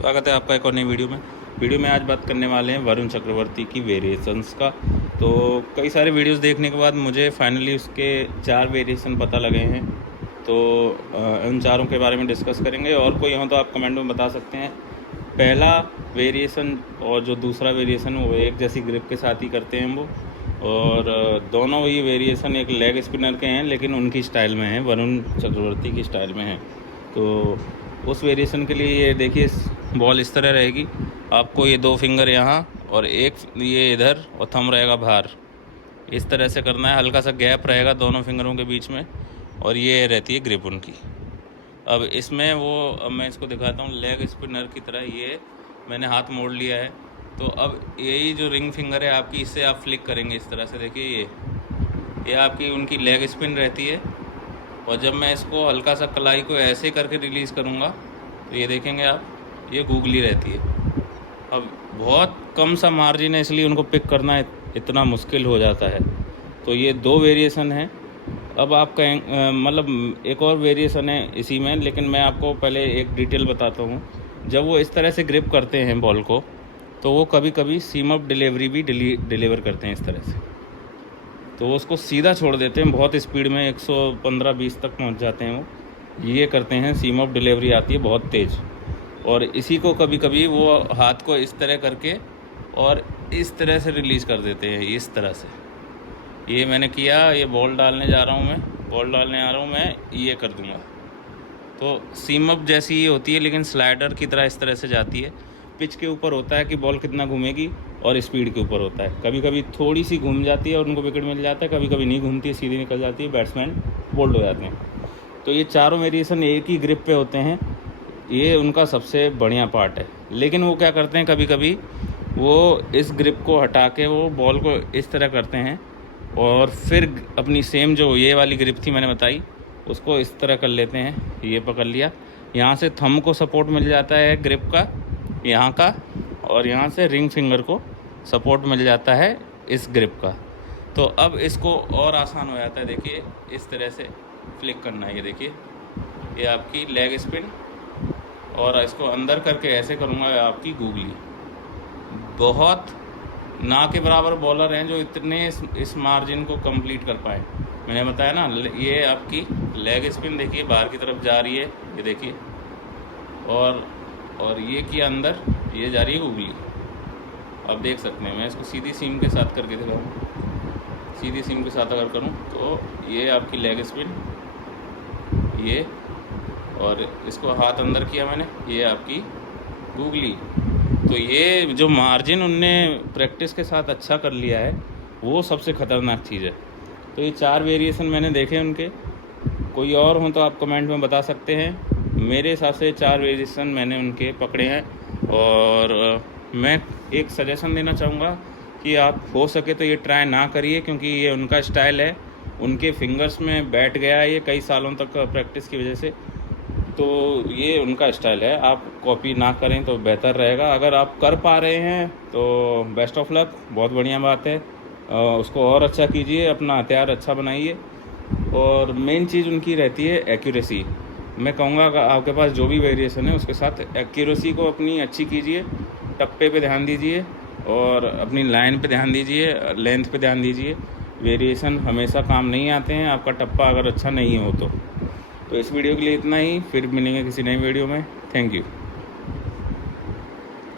स्वागत है आपका एक और नई वीडियो में आज बात करने वाले हैं वरुण चक्रवर्ती की वेरिएशंस का। तो कई सारे वीडियोस देखने के बाद मुझे फाइनली उसके 4 वेरिएशन पता लगे हैं। तो उन चारों के बारे में डिस्कस करेंगे, और कोई हो तो आप कमेंट में बता सकते हैं। पहला वेरिएशन और जो दूसरा वेरिएशन वो एक जैसी ग्रिप के साथ ही करते हैं वो, और दोनों ही वेरिएशन एक लेग स्पिनर के हैं, लेकिन उनकी स्टाइल में हैं, वरुण चक्रवर्ती की स्टाइल में हैं। तो उस वेरिएशन के लिए ये देखिए, बॉल इस तरह रहेगी। आपको ये 2 फिंगर यहाँ और एक ये इधर और थंब रहेगा बाहर, इस तरह से करना है। हल्का सा गैप रहेगा दोनों फिंगरों के बीच में, और ये रहती है ग्रिप उनकी। अब इसमें अब मैं इसको दिखाता हूँ। लेग स्पिनर की तरह ये मैंने हाथ मोड़ लिया है। तो अब यही जो रिंग फिंगर है आपकी, इससे आप फ्लिक करेंगे इस तरह से। देखिए ये आपकी उनकी लेग स्पिन रहती है, और जब मैं इसको हल्का सा कलाई को ऐसे करके रिलीज़ करूँगा तो ये देखेंगे आप, ये गूगली रहती है। अब बहुत कम सा मार्जिन है, इसलिए उनको पिक करना इतना मुश्किल हो जाता है। तो ये 2 वेरिएशन हैं। अब आप कहें मतलब एक और वेरिएशन है इसी में, लेकिन मैं आपको पहले एक डिटेल बताता हूँ। जब वो इस तरह से ग्रिप करते हैं बॉल को, तो वो कभी कभी सीम अप डिलीवरी भी डिलीवर करते हैं इस तरह से। तो वो उसको सीधा छोड़ देते हैं, बहुत स्पीड में 115-120 तक पहुंच जाते हैं वो। ये करते हैं, सीम ऑफ डिलीवरी आती है बहुत तेज़। और इसी को कभी कभी वो हाथ को इस तरह करके और इस तरह से रिलीज़ कर देते हैं, इस तरह से। ये मैंने किया, ये बॉल डालने जा रहा हूँ मैं, ये कर दूँगा। तो सीम अप जैसी ही होती है, लेकिन स्लाइडर की तरह इस तरह से जाती है। पिच के ऊपर होता है कि बॉल कितना घूमेगी, और स्पीड के ऊपर होता है। कभी कभी थोड़ी सी घूम जाती है और उनको विकेट मिल जाता है, कभी कभी नहीं घूमती है, सीधी निकल जाती है, बैट्समैन बोल्ड हो जाते हैं। तो ये चारों वेरिएशन एक ही ग्रिप पे होते हैं, ये उनका सबसे बढ़िया पार्ट है। लेकिन वो क्या करते हैं, कभी कभी वो इस ग्रिप को हटा के वो बॉल को इस तरह करते हैं, और फिर अपनी सेम जो ये वाली ग्रिप थी मैंने बताई, उसको इस तरह कर लेते हैं। ये पकड़ लिया, यहाँ से थंब को सपोर्ट मिल जाता है ग्रिप का यहाँ का, और यहाँ से रिंग फिंगर को सपोर्ट मिल जाता है इस ग्रिप का। तो अब इसको और आसान हो जाता है। देखिए इस तरह से फ्लिक करना है। ये देखिए, ये आपकी लेग स्पिन, और इसको अंदर करके ऐसे करूँगा, आपकी गूगली। बहुत ना के बराबर बॉलर हैं जो इतने इस मार्जिन को कंप्लीट कर पाए। मैंने बताया ना, ये आपकी लेग स्पिन देखिए बाहर की तरफ जा रही है, ये देखिए, और ये किया अंदर, ये जा रही है गूगली। आप देख सकते हैं, मैं इसको सीधी सीम के साथ करके दिखाऊँ। सीधी सीम के साथ अगर करूँ तो ये आपकी लेग स्पिन, ये, और इसको हाथ अंदर किया मैंने, ये आपकी गूगली। तो ये जो मार्जिन उनने प्रैक्टिस के साथ अच्छा कर लिया है, वो सबसे ख़तरनाक चीज़ है। तो ये 4 वेरिएशन मैंने देखे उनके। कोई और हो तो आप कमेंट में बता सकते हैं। मेरे हिसाब से 4 वेरिएशन मैंने उनके पकड़े हैं, और मैं एक सजेशन देना चाहूँगा कि आप हो सके तो ये ट्राई ना करिए, क्योंकि ये उनका स्टाइल है, उनके फिंगर्स में बैठ गया है ये कई सालों तक प्रैक्टिस की वजह से। तो ये उनका स्टाइल है, आप कॉपी ना करें तो बेहतर रहेगा। अगर आप कर पा रहे हैं तो बेस्ट ऑफ लक, बहुत बढ़िया बात है। उसको और अच्छा कीजिए, अपना हथियार अच्छा बनाइए। और मेन चीज़ उनकी रहती है एक्यूरेसी। मैं कहूँगा अगर आपके पास जो भी वेरिएशन है उसके साथ एक्यूरेसी को अपनी अच्छी कीजिए, टप्पे पे ध्यान दीजिए, और अपनी लाइन पे ध्यान दीजिए, लेंथ पे ध्यान दीजिए। वेरिएशन हमेशा काम नहीं आते हैं, आपका टप्पा अगर अच्छा नहीं हो तो इस वीडियो के लिए इतना ही। फिर मिलेंगे किसी नई वीडियो में। Thank you.